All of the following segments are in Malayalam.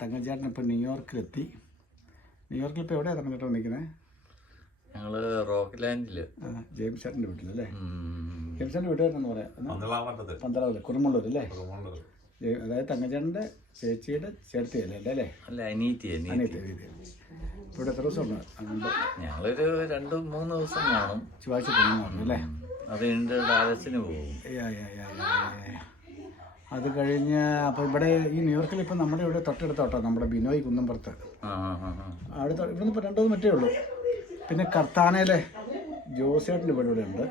തങ്കച്ചേട്ടൻ ഇപ്പോൾ ന്യൂയോർക്കിലെത്തി. ന്യൂയോർക്കിൽ ഇപ്പോൾ എവിടെയാണ് തങ്കച്ചേട്ടൻ നിൽക്കുന്നത്? ഞങ്ങൾ റോക്ക് ലാൻഡിൽ ജെയിംസ് ചേട്ടൻ്റെ വീട്ടിലല്ലേ? ജെയിംസ് ചേട്ടൻ്റെ വീട്ടുകാരെന്ന് പറയാം, പന്തളാവില് കുറുമുള്ളൂർ അല്ലേ? അതായത് തങ്കച്ചേട്ടൻ്റെ ചേച്ചിയുടെ ചേർത്തിയല്ലേ അല്ലേ? അല്ല, അനീതി. ഇവിടെ എത്ര ദിവസമുണ്ട്? ഞങ്ങളൊരു 2-3 ദിവസം കാണും. ചൊവ്വാഴ്ച പോകുന്നു അല്ലേ? അത് കഴിഞ്ഞിട്ട് ഡാലസിന് പോകും. അത് കഴിഞ്ഞ് അപ്പോൾ ഇവിടെ ഈ ന്യൂയോർക്കിൽ ഇപ്പം നമ്മുടെ ഇവിടെ തൊട്ടടുത്തോട്ടോ, നമ്മുടെ ബിനോയ് കുന്നമ്പുറത്ത്. അവിടെ ഇവിടുന്ന് ഇപ്പോൾ 2 മറ്റേ ഉള്ളൂ. പിന്നെ കർത്താനയിലെ ജോസേട്ടൻ്റെ വീട് ഇവിടെ ഉണ്ട്.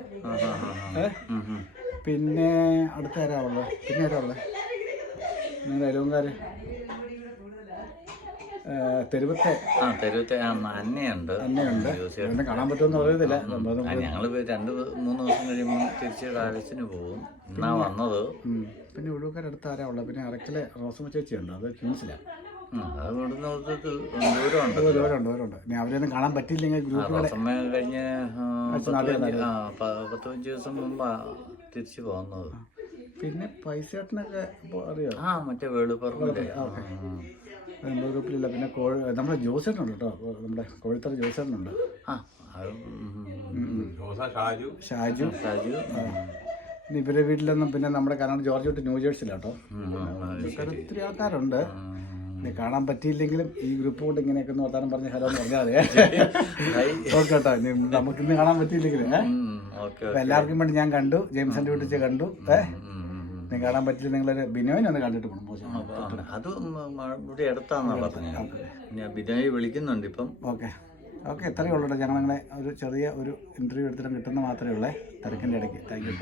പിന്നെ അടുത്ത ആരാ ഉള്ളത്? പിന്നെ ആരാ ഉള്ളത്? നിങ്ങളുടെ അയലോങ്കാർ തെരുവത്തെ അന്നയുണ്ട്. എന്നെ കാണാൻ പറ്റുമെന്ന് പറയുന്നില്ല. ഞങ്ങൾ 2-3 ദിവസം കഴിയുമ്പോൾ തിരിച്ച് ഡാലസിന് പോകും. എന്നാ വന്നത്. പിന്നെ ഒഴുക്കാരടുത്ത് ആരാ ഉള്ളത്? പിന്നെ അറക്കലെ റോസമ്മ ചേച്ചിയുണ്ട്, അത് ക്യൂൻസിലാണ്. ദൂരമുണ്ട്. ഇനി അവരെയൊന്നും കാണാൻ പറ്റിയില്ലെങ്കിൽ ഗ്രൂപ്പിൽ കഴിഞ്ഞ 10-15 ദിവസം മുമ്പാ തിരിച്ചു പോകുന്നത്. പിന്നെ പൈസേട്ടനൊക്കെ അറിയോ? മറ്റേ വേളുപ്പറമ്പിലെ നമ്മുടെ ഗ്രൂപ്പിലില്ല. പിന്നെ നമ്മുടെ ജോസേട്ടനുണ്ട് കേട്ടോ, നമ്മുടെ കോഴിത്തറ ജോസേട്ടനുണ്ട്. ഷാജു. പിന്നെ ഇവരുടെ വീട്ടിലൊന്നും പിന്നെ നമ്മുടെ കാരണം ജോർജ് തൊട്ട് ന്യൂജേഴ്സിലാട്ടോ. ഒത്തിരി ആൾക്കാരുണ്ട്. കാണാൻ പറ്റിയില്ലെങ്കിലും ഈ ഗ്രൂപ്പ് കൊണ്ട് ഇങ്ങനെയൊക്കെ ഒന്ന് വർത്താനം പറഞ്ഞ് ഹലോ എന്ന് പറഞ്ഞാൽ ഓക്കെ കേട്ടോ. നമുക്കിന്ന് കാണാൻ പറ്റിയില്ലെങ്കിലും എല്ലാവർക്കും വേണ്ടി ഞാൻ കണ്ടു, ജെയിംസിന്റെ വീട്ടിൽ കണ്ടു. നിങ്ങൾ കാണാൻ പറ്റില്ല, നിങ്ങളൊരു ബിനോയിനെ ഒന്ന് കണ്ടിട്ട് പോകണം. അത് ഇവിടെ അടുത്താന്നാ പറഞ്ഞത്. ഞാൻ ബിനോയി വിളിക്കുന്നുണ്ട് ഇപ്പം. ഓക്കെ എത്രയേ ഉള്ളൂ. ഞങ്ങൾ നിങ്ങളെ ഒരു ചെറിയ ഒരു ഇൻ്റർവ്യൂ എടുത്തിട്ട് കിട്ടുന്ന മാത്രമേ ഉള്ളേ, തിരക്കിൻ്റെ ഇടയ്ക്ക്. Thank you.